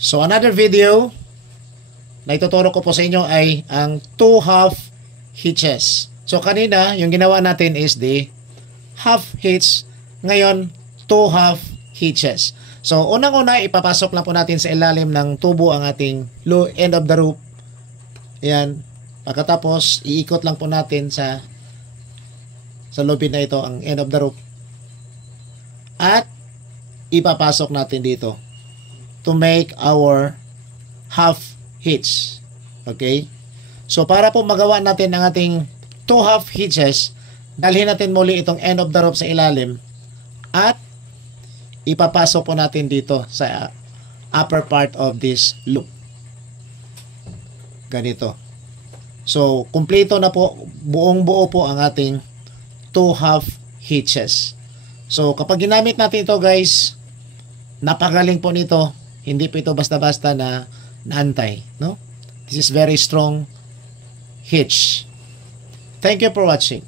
So another video na ituturo ko po sa inyo ay ang 2 half hitches. So kanina, yung ginawa natin is the half hitch. Ngayon, 2 half hitches. So unang-una, ipapasok lang po natin sa ilalim ng tubo ang ating low end of the rope. Ayan. Pagkatapos, iikot lang po natin sa lubid na ito ang end of the rope. At ipapasok natin dito to make our half hitch. Okay? So para po magawa natin ang ating 2 half hitches, dalhin natin muli itong end of the rope sa ilalim at ipapasok po natin dito sa upper part of this loop. Ganito. So, kumpleto na po, buong buo po ang ating 2 half hitches. So, kapag ginamit natin ito guys, napagaling po nito. Hindi po ito basta-basta na naantay. No? This is very strong hitch. Thank you for watching.